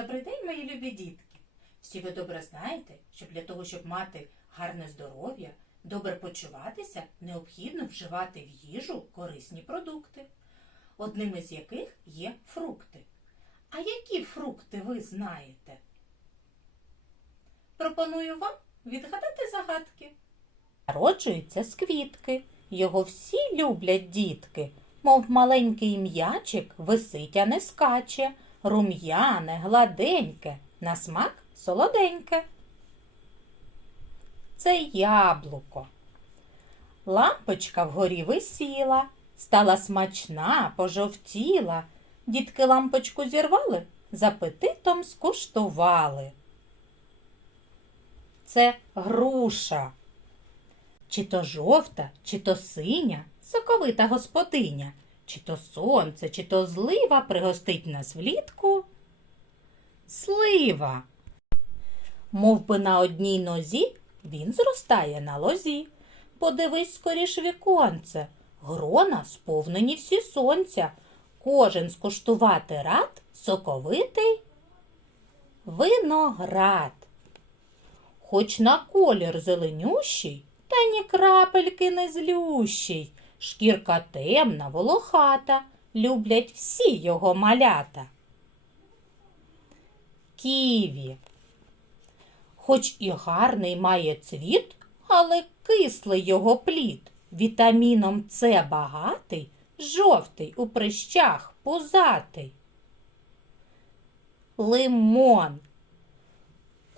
Добрий день, мої любі дітки! Всі ви добре знаєте, що для того, щоб мати гарне здоров'я, добре почуватися, необхідно вживати в їжу корисні продукти, одним із яких є фрукти. А які фрукти ви знаєте? Пропоную вам відгадати загадки. Народжується з квітки. Його всі люблять дітки, мов маленький м'ячик висить, а не скаче, рум'яне, гладеньке, на смак солоденьке. Це яблуко. Лампочка вгорі висіла, стала смачна, пожовтіла. Дітки лампочку зірвали, з апетитом скуштували. Це груша. Чи то жовта, чи то синя, соковита господиня, чи то сонце, чи то злива пригостить нас влітку. Слива. Мов би на одній нозі він зростає на лозі. Подивись скоріш віконце, грона сповнені всі сонця. Кожен скуштувати рад соковитий виноград. Хоч на колір зеленющий, та ні крапельки не злющий. Шкірка темна, волохата, люблять всі його малята. Ківі. Хоч і гарний має цвіт, але кислий його плід. Вітаміном С багатий, жовтий у прищах пузатий. Лимон.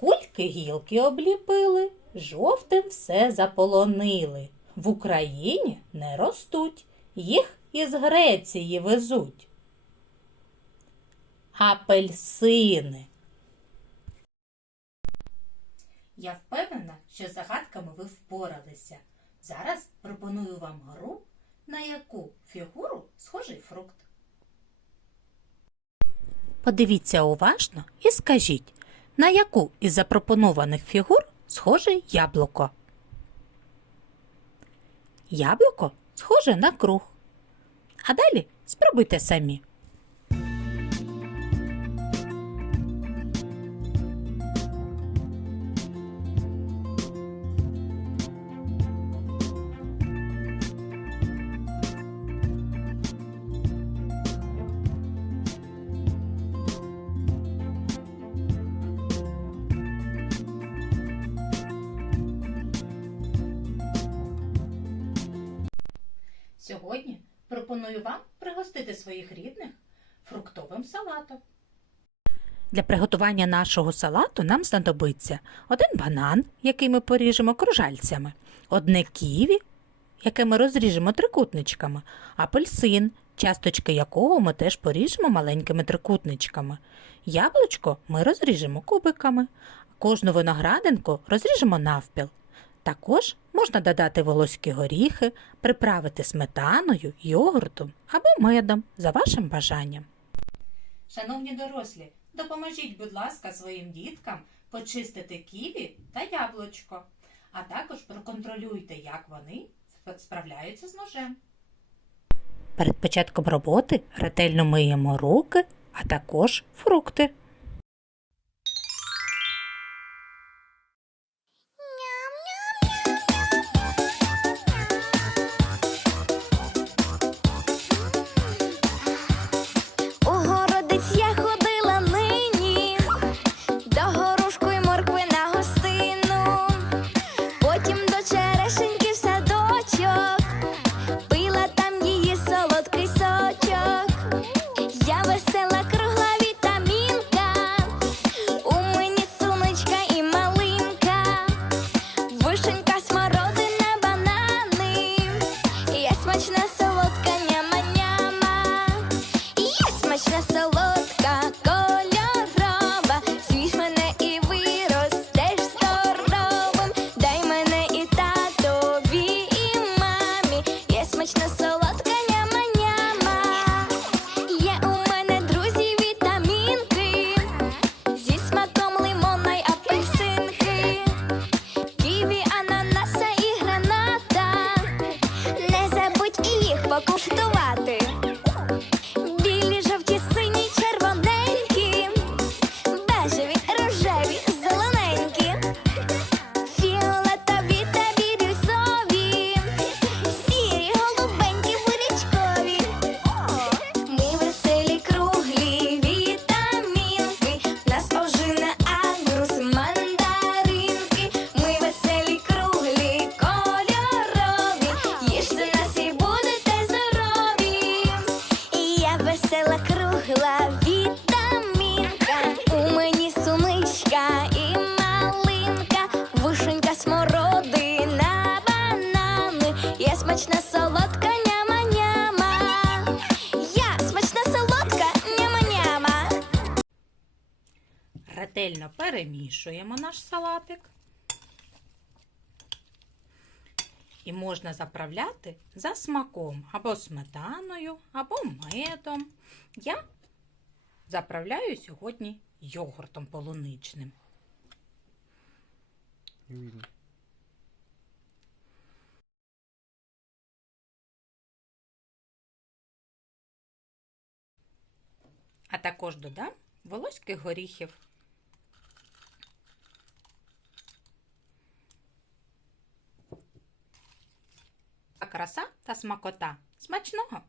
Кульки гілки обліпили, жовтим все заполонили. В Україні не ростуть, їх із Греції везуть. Апельсини. Я впевнена, що з загадками ви впоралися. Зараз пропоную вам гру, на яку фігуру схожий фрукт. Подивіться уважно і скажіть, на яку із запропонованих фігур схоже яблуко? Яблуко схоже на круг. А далі спробуйте самі. Пропоную вам пригостити своїх рідних фруктовим салатом. Для приготування нашого салату нам знадобиться один банан, який ми поріжемо кружальцями, одне ківі, яке ми розріжемо трикутничками, апельсин, часточки якого ми теж поріжемо маленькими трикутничками. Яблучко ми розріжемо кубиками, кожну виноградинку розріжемо навпіл. Також можна додати волоські горіхи, приправити сметаною, йогуртом або медом за вашим бажанням. Шановні дорослі, допоможіть, будь ласка, своїм діткам почистити ківі та яблучко, а також проконтролюйте, як вони справляються з ножем. Перед початком роботи ретельно миємо руки, а також фрукти. mich eine весела кругла вітамінка. У мені сумичка і малинка, вишенька смородина, банани. Я смачна солодка няма-няма. Я смачна солодка няма-няма. Ретельно перемішуємо наш салатик. І можна заправляти за смаком або сметаною, або медом. Я заправляю сьогодні йогуртом полуничним. А також додам волоських горіхів. Краса та смакота. Смачного!